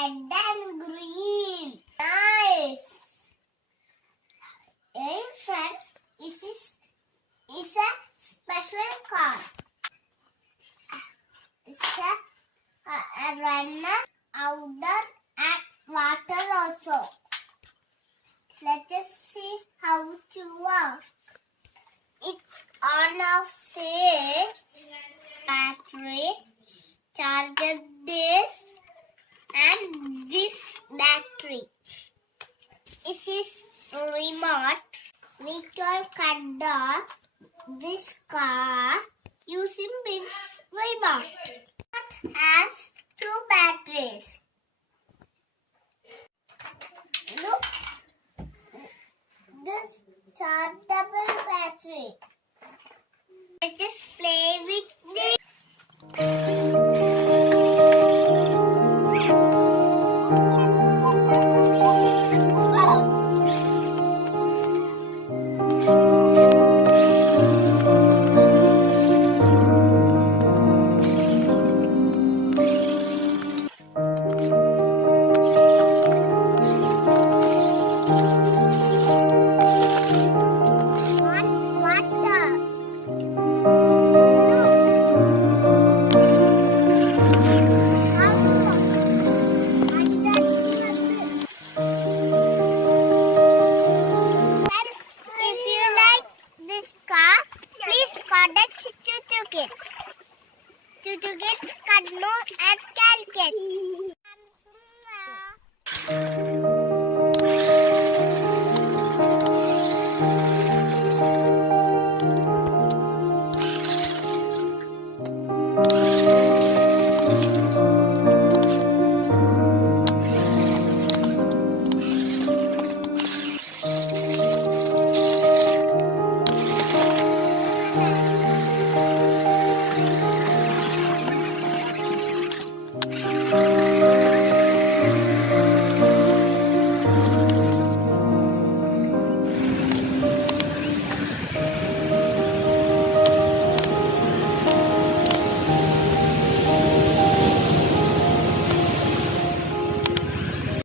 red and green. Nice. Hey friends, this is a special car. It's a runner, outdoor and water also. Let us see how to work. It's on a switch, battery, charger this and this battery. This is remote. We can control this car using this remote. It has 2 batteries. Look, this chargeable battery.